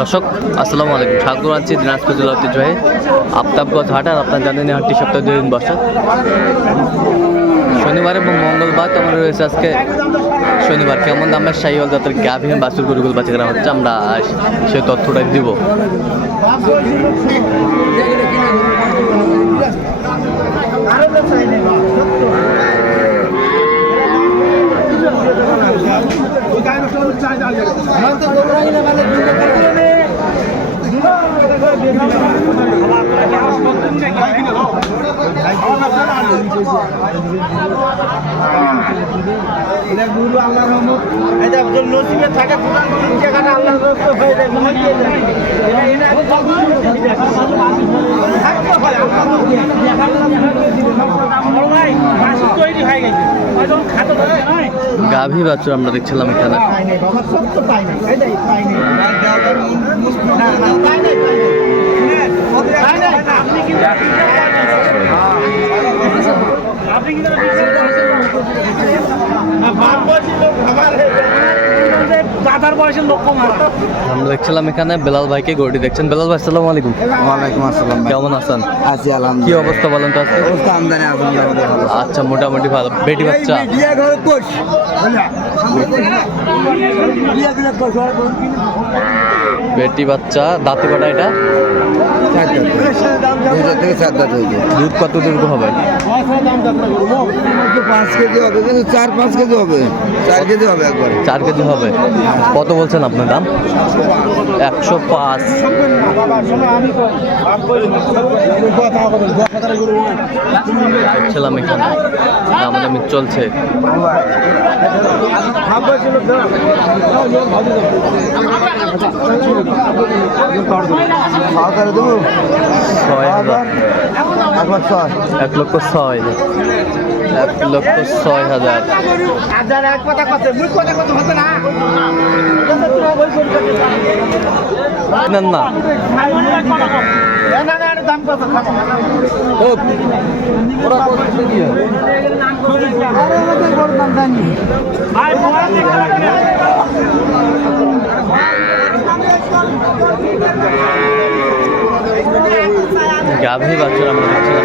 দর্শক, আসসালামু আলাইকুম। ঠাকুর আছি দিনাজপুর জেলা ঐতিহ্যবাহী আফতাবগঞ্জ হাট আর আপনার জানেন হাটটি সপ্তাহে দুই দিন বসে। শনিবার এবং মঙ্গলবার তেমন রয়েছে আজকে? শনিবার কেমন আমরা সাইওয়াল জাতের গাভীন বাসুর গরুগুলো বাচ্চা করা হচ্ছে, আমরা সে তথ্যটাই দিব। নসিবে থাকে কোরআন তিন জায়গাটা আল্লাহ হয়ে যায় গাভী বাচ্চা আমরা দেখছিলাম এখানে। পাই নাই পাই নাই এটাই পাই নাই না না পাই নাই পাই নাই আপনি কিন্তু আপনি কিন্তু দাদার বয়সের লোক কম আমরা দেখছিলাম এখানে বেলাল ভাইকে গরুটি দেখছেন। বেলাল ভাই আসসালামু আলাইকুম। ওয়ালাইকুম আসসালাম কেমন আছেন? আছি কি অবস্থা বলেন তো আজকে? অবস্থা আমদানি আলহামদুলিল্লাহ আচ্ছা মোটামুটি ভালো। বেটি বাচ্চা? বিয়ে ঘরে কোষ। বেটি বাচ্চা, দাঁতে কটা এটা? দুধ কত দীর্ঘ হবে? হবে চার পাঁচ কেজি হবে। চার কেজি হবে একবার চার কেজি হবে কত বলছেন আপনার দাম? একশো পাঁচ। দেখছিলাম এখানে। দাম দামি চলছে। সহকারে দেবো ছয় হাজার একবার ছয় এক লক্ষ ছয় এক লক্ষ ছয় হাজার হাজার এক না না না না না দাম কত ও ভাই বড় দেখতে লাগবে গাভী বাছুর আমরা দেখছিলাম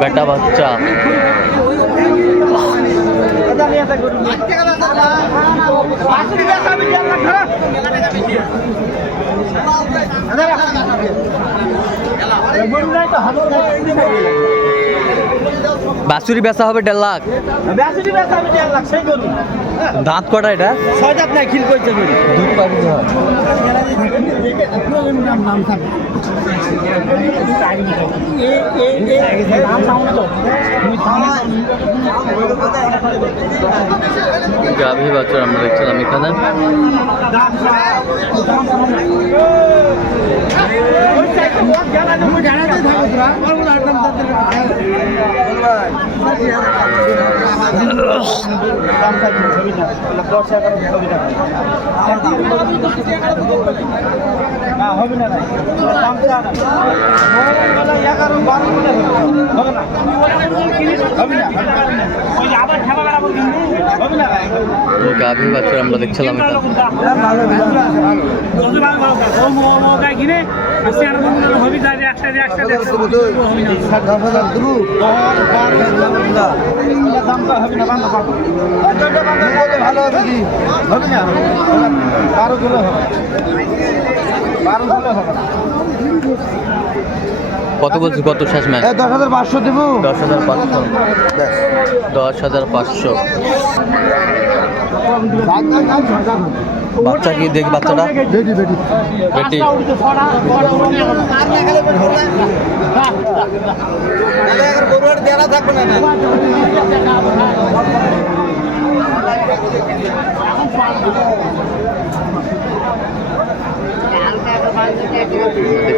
বেটা বাচ্চা। বাছুরি বেচা হবে দেড় লাখ। দাঁত কটা এটা? ছয়টাত নাই খিল করছে দুধ পাবি গাভী বাছুর আমরা দেখছিলাম এখানে। হবে না এগারো বারো হবে না হবে না আবার ঠেলা বেড়াবো হবে না গাভী বাছুর আমরা দেখছিলাম দেবো ভালো হবে কি হবে না বারো কিলো হবে বারো কিলো হবে কত বলছি কত শেষ ম্যাচ দশ হাজার পাঁচশো দেবো দশ হাজার পাঁচশো দশ হাজার পাঁচশো। বাচ্চা কি দেখি বাচ্চাটা? বেটি বেটি বেটি। দেখছিলাম এখানে দামাদামি চলছে ফানাবো ফানাবো ফানাবো বট বট বট বট বট বট বট এবার চলে যা। না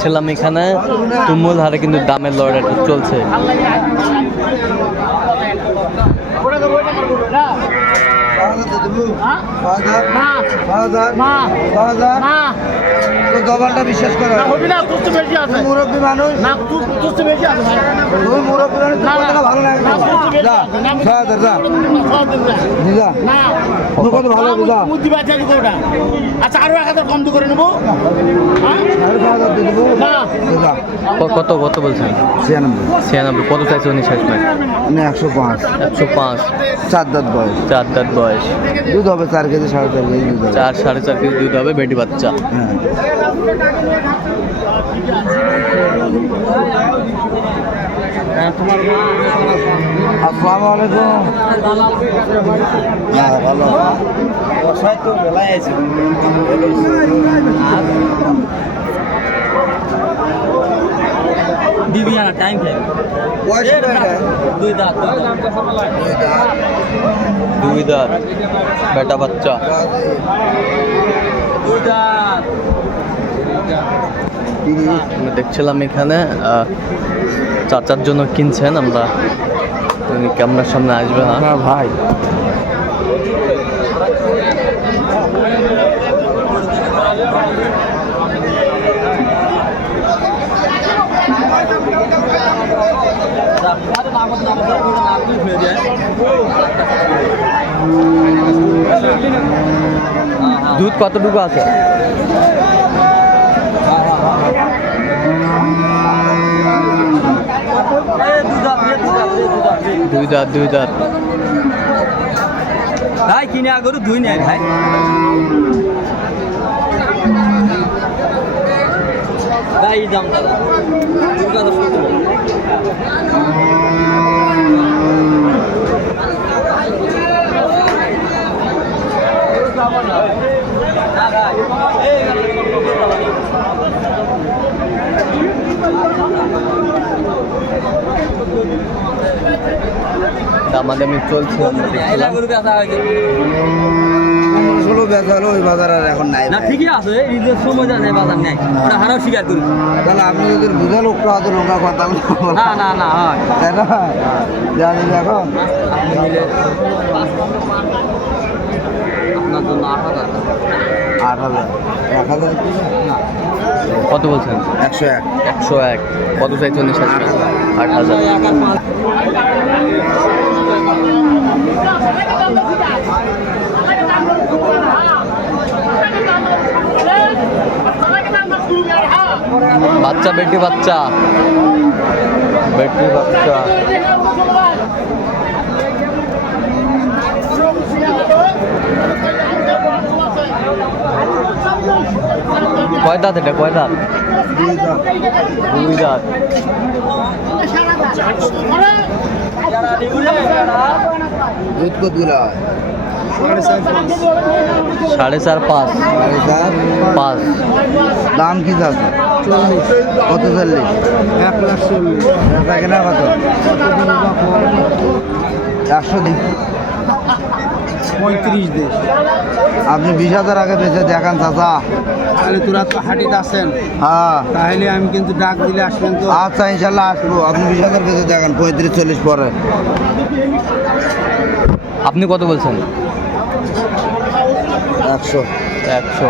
ছিলাম এখানে তুমুল হারে কিন্তু দামের লড়াইটা চলছে। দবালটা বিশ্বাস করো। মুরব্বী মানুষ। তুমি মুরব্বী মানুষ ভালো লাগে না। যা ছয় হাজার যা যা তুমি কত ভালো আচ্ছা আরও এক হাজার কম তো করে নেব। হ্যাঁ? কত কত বলছেন? ছিয়ানব্বই। ছিয়ানব্বই। কত চাইছে উনি শেষ একশো পাঁচ। একশো পাঁচ। চার দাঁত বয়স। চার দাঁত বয়স। দুধ হবে চার কেজি সাড়ে চার কেজি দুধ চার সাড়ে চার কেজি দুধ হবে বেটি বাচ্চা। হ্যাঁ। আসসালামু আলাইকুম হ্যাঁ ভালো দিবি না টাইম টাইম বয়স কত? এটা? দুই দাঁত। দুই দাঁত। দুই দাঁত বেটা বাচ্চা। দেখছিলাম এখানে চাচার জন্য কিনছেন, আমরা উনি ক্যামেরার সামনে আসবে না, ভাই। দুধ কতটুকু আছে? দুই দাঁত দুই দাঁত। ভাই কিনে আগরু ধুই নেয় ভাই। ভাই এই দাম দাদা দুই কথা শুনতে বল। দামাদামি চলছে বেচা হলো ওই বাজার আর এখন নাই না ঠিকই আছে ঈদের সময় জানে বাজার নেই। ওরা হারাও স্বীকার করি। তাহলে আপনি যদি বুঝা লোকটা হতো লোকা কথা না না না হয়। তাই না? দিবি এখন। আপনার জন্য আট হাজার। আট হাজার। এক হাজার কি? কত বলছেন? একশো এক। একশো এক। কত চাইছে উনি শেষ আট হাজার এক আর পাঁচ বাচ্চা বেটি বাচ্চা। বেটি বাচ্চা। কয় দাঁত এটা? কয় দাঁত? দুই দাঁত। সাড়ে চার পাঁচ। পাঁচ। দাম কি যাচ্ছে কত চল্লিশ এক লাখ চল্লিশ। কত একশো দিন পঁয়ত্রিশ দিন আপনি বিশ হাজার আগে বেঁচে দেখান চাচা। তাহলে তোরা তো হাটিতে আসেন হ্যাঁ। তাহলে আমি কিন্তু ডাক দিলে আসবেন তো। আচ্ছা ইনশাল্লাহ আসব। আপনি বিশ হাজার বেঁচে দেখান পঁয়ত্রিশ চল্লিশ পরে। আপনি কত বলছেন? একশো। একশো।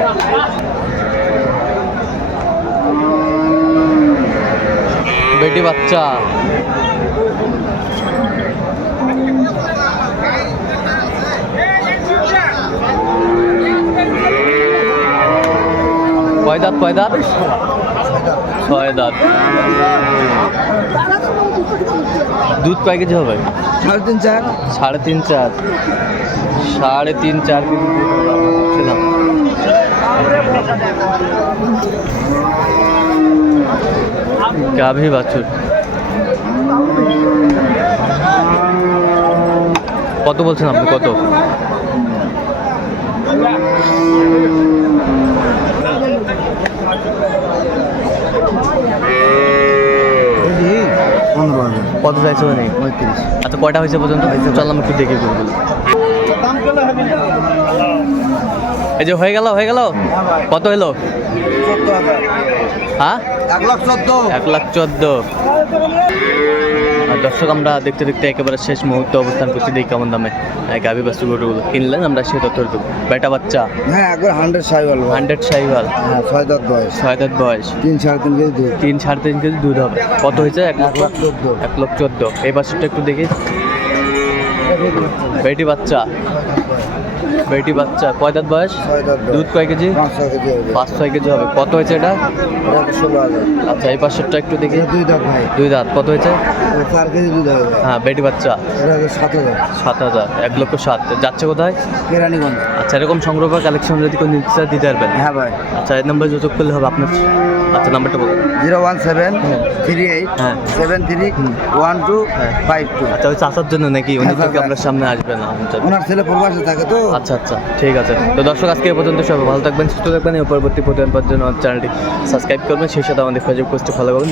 বেটি বাচ্চা। কয় দাঁত কয় দাঁত? ছয় দাঁত। দুধ কয় কেজি হবে? সাড়ে তিন চার। সাড়ে তিন চার। সাড়ে তিন চার কেজি দুধ হবে আমরা দেখছিলাম। গাভী বাছুর। কত বলছেন আপনি? কত? কত চাইছে মানে আচ্ছা কয়টা হয়েছে পর্যন্ত? চল আমি একটু দেখে করব এই যে হয়ে গেল হয়ে গেল? কত হলো হ্যাঁ? এক লাখ চোদ্দ। এক লাখ চোদ্দ দর্শক আমরা দেখতে দেখতে একেবারে শেষ মুহূর্তে অবস্থান করছি দেখি কেমন দামে গাভি বাস্তু গরুগুলো কিনলেন। আমরা সে তথ্য দেবো বেটা বাচ্চা? হ্যাঁ একবার হান্ড্রেড সাইওয়াল হান্ড্রেড সাইভাল হ্যাঁ ছয় দাঁত বয়স। ছয় দাঁত বয়স। তিন সাড়ে তিন কেজি দুধ। তিন সাড়ে তিন কেজি দুধ হবে। কত হয়েছে? এক লাখ চোদ্দ। এক লাখ চোদ্দ। এই বাছুরটা একটু দেখি। বেটি বাচ্চা। বেটি বাচ্চা কয় দাঁত বয়স? দুধ কয় কেজি? পাঁচ ছয় কেজি হবে। কত হয়েছে এটা? আচ্ছা এই পাশেরটা একটু দেখি। দুই দাঁত ভাই। দুই দাঁত। কত হয়েছে? এটা চার কেজি দুধ হবে হ্যাঁ বেটি বাচ্চা। সাত হাজার। সাত হাজার। এক লক্ষ সাত। যাচ্ছে কোথায়? কেরানীগঞ্জ। আচ্ছা এরকম সংগ্রহ বা কালেকশন যদি কোনো নিতে চায় দিতে পারবেন। হ্যাঁ ভাই। আচ্ছা এই নাম্বার যোগাযোগ করলে হবে আপনার। আচ্ছা নাম্বারটা বলুন। জিরো ওয়ান সেভেন হ্যাঁ। থ্রি এইট হ্যাঁ। সেভেন থ্রি ওয়ান টু হ্যাঁ। Five two. আচ্ছা ওই চাচার জন্য নাকি? উনি। আপনার সামনে আসবে না আচ্ছা। ওনার ছেলে প্রবাসে থাকে তো। আচ্ছা আচ্ছা ঠিক আছে। তো দর্শক, আজকে পর্যন্ত সবাই ভালো থাকবেন, সুস্থ থাকবেন। এবং পরবর্তী প্রতিদিন পর্যন্ত চ্যানেলটি সাবস্ক্রাইব করবেন। সেই সাথে আমাদের ফেসবুক পোস্টে ফলো করবেন।